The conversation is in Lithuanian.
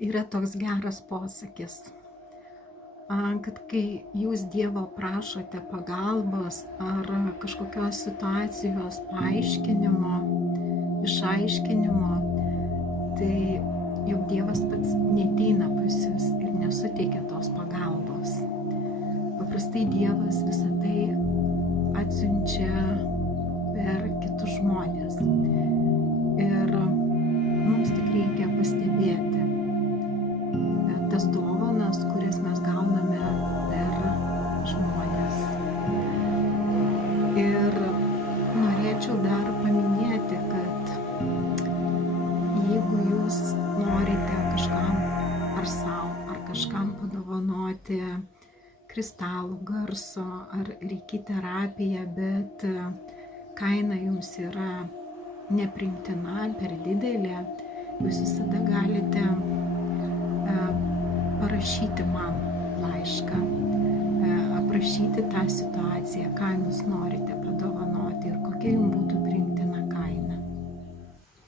Yra toks geras posakis, kad kai jūs Dievo prašote pagalbos ar kažkokios situacijos paaiškinimo, išaiškinimo, tai juk Dievas pats neateina pas jūs ir nesuteikia tos pagalbos. Paprastai Dievas visą tai atsiunčia per kitus žmonės. Ir mums tik reikia pastebėti tas dovanas, kurias mes gauname per žmonės. Ir norėčiau dar paminėti, kad jeigu jūs norite kažkam ar savo, ar kažkam padovanoti kristalų, garso ar reiki terapiją, bet kaina jums yra nepriimtina, per didelė, jūs visada galite parašyti man laišką, aprašyti tą situaciją, ką jūs norite padovanoti ir kokia jums